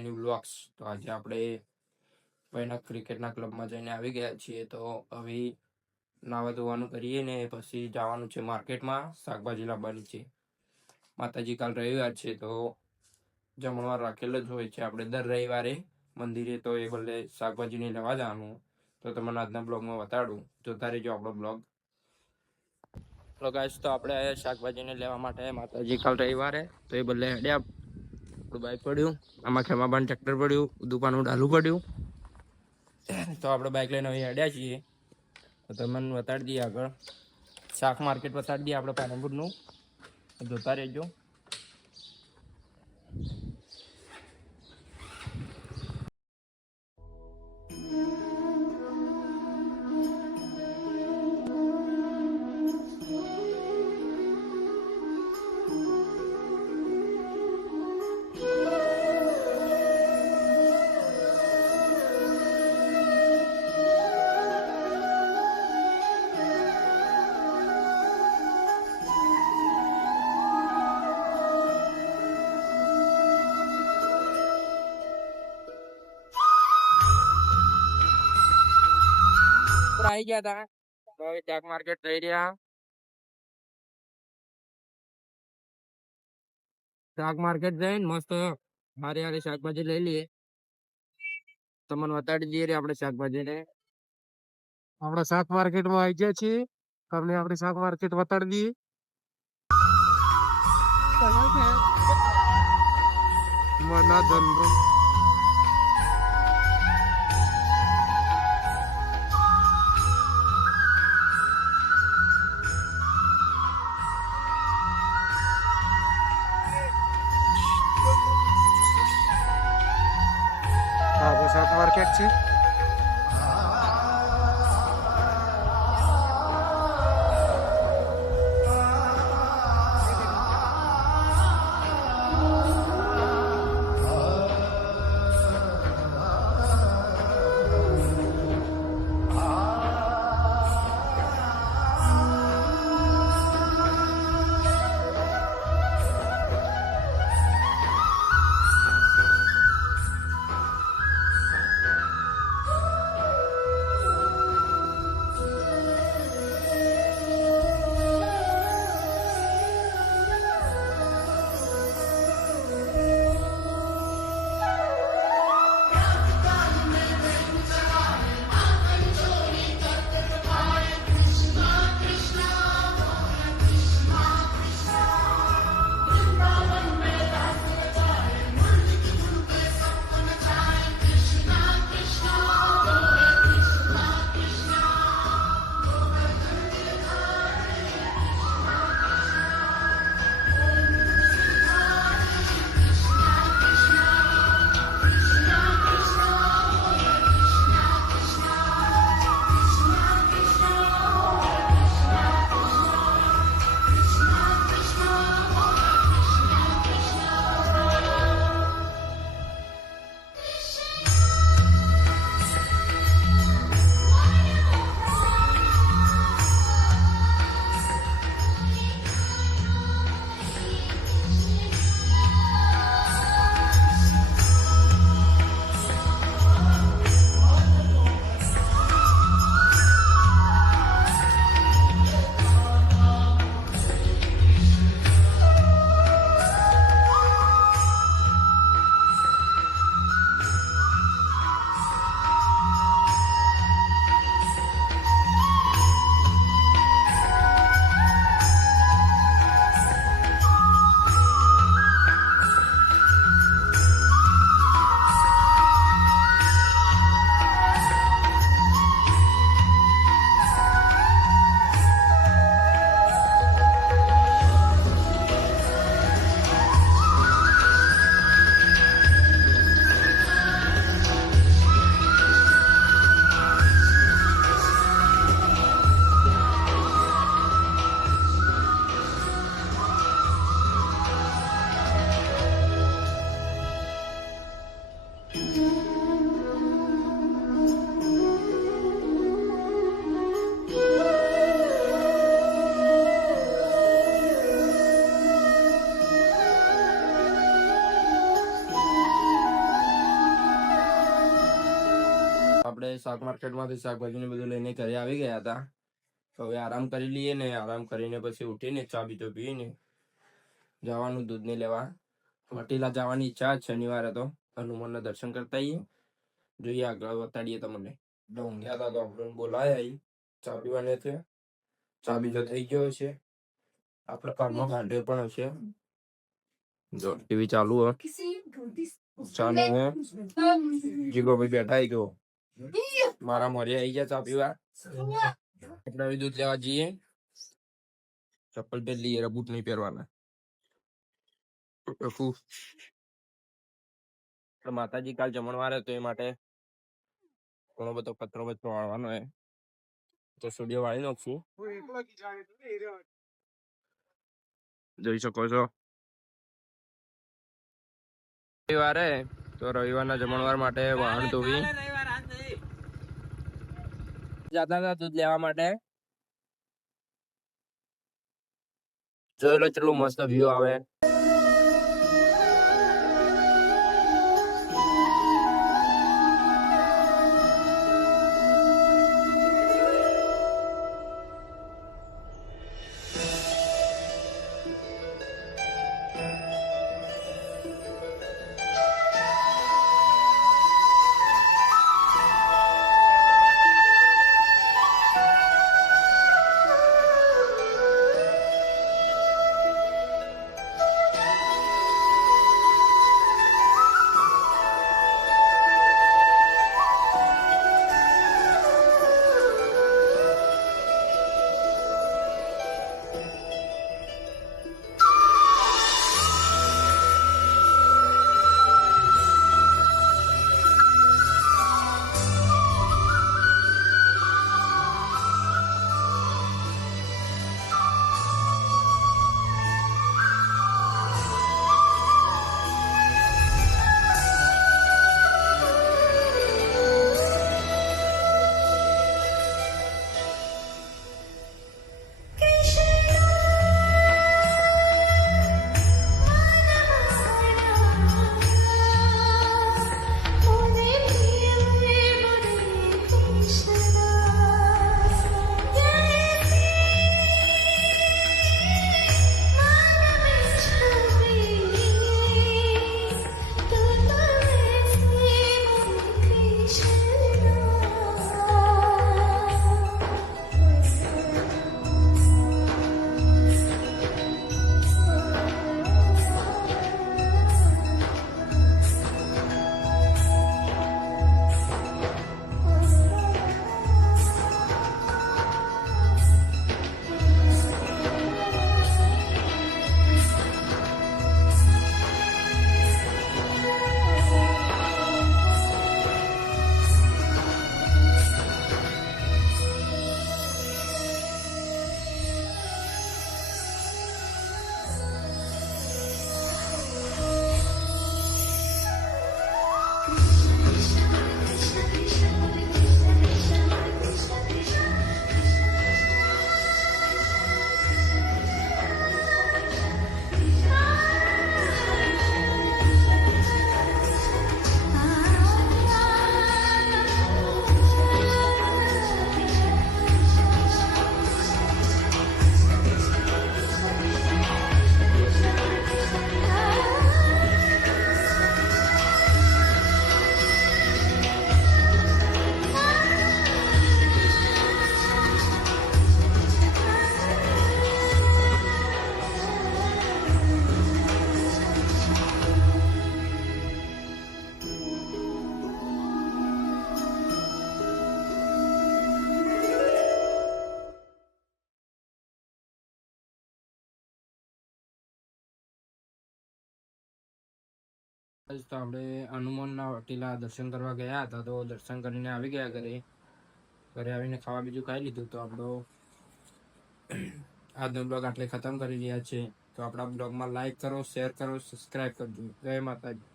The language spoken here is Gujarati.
My new vlogs. તો આજે આપણે ભાઈના ક્રિકેટના ક્લબમાં જઈને આવી ગયા છીએ. તો હવે નાવા ધોવાનું કરીએ ને પછી જવાનું છે માર્કેટમાં, શાકભાજી લાવવાની છે. માતાજી કાલ રવિવાર છે તો જમણવાર રાખેલો જ હોય છે આપણે દર રવિવારે મંદિરે. તો એ બદલે શાકભાજીને લેવા જવાનું. તો તમને આજના બ્લોગમાં બતાડું, જોતા રહેજો આપણો બ્લોગ. તો ગાઈસ, તો આપણે શાકભાજીને લેવા માટે માતાજી કાલ રવિવારે તો એ બદલે હેડ્યા. આપણું બાઇક પડ્યું, આમાં ખેમાબાન ટ્રેક્ટર પડ્યું, દુકાનનું ડાલું પડ્યું. તો આપણે બાઇક લઈને અહીં હેડ્યા છીએ. તો તમને બતાડી દઈએ આગળ શાક માર્કેટ બતાડી દઈએ આપણે પાલનપુરનું. જોતા રહેજો. આવી ગયા હતા તો હવે શાક માર્કેટ થઈ રહ્યા. શાક માર્કેટ જઈને મસ્ત હારી હારી શાકભાજી લઈ લઈએ. તમને બતાડી દઈએ આપણે શાકભાજીને. આપણે શાક માર્કેટમાં આવી ગયા છીએ. તમને આપણે શાક માર્કેટ બતાડી દઈએ. મના ધનરો શાક માર્કેટ છે. આપણે શાક માર્કેટમાંથી શાકભાજી ને બધું લઈને ઘરે આવી ગયા હતા. તો હવે આરામ કરી લઈએ ને આરામ કરીને પછી ઉઠીને ચા બીજો પીને જવાનું દૂધ ને લેવા વટીલા જવાની ઈચ્છા જ શનિવારે તો હનુમાનના દર્શન કરતા આવીએ. જોઈએ આગળ બતાડીએ તમને. ઊંઘ્યા હતા તો આપણે બોલાયા ચા પીવાની છે. ચા બીજો થઈ ગયો છે. આપણે કામમાં ગાંઠે પણ હશે. જો ટીવી ચાલુ હે. ચા ને જીગો ભાઈ બેઠા ગયો. મારા મોરે આવી ગયા ચા પીવા. આપણે દૂધ લેવા જઈએ. ચપ્પલ પહેરી લઈએ, બૂટ નહીં પહેરવાના. માતાજી કાલ જમણવાર હતો એ માટે ઘણો બધો કચરો વાળવાનો હે તો સ્ટુડિયો વાળી નાખશું. જોઈ શકો છો રવિવારે તો રવિવારના જમણવાર માટે વાહન ધોવી જતા હતા દૂધ લેવા માટે. જોઈ લો કેટલું મસ્ત વ્યૂ આવે. તો આપણે હનુમાનના વટીલા દર્શન કરવા ગયા હતા તો દર્શન કરીને આવી ગયા ઘરે આવીને ખાવા બીજું ખાઈ લીધું. તો આપણો આજનો બ્લોગ આટલે ખતમ કરી રહ્યા છે. તો આપણા બ્લોગમાં લાઈક કરો, શેર કરો, સબસ્ક્રાઈબ કરજો. જય માતાજી.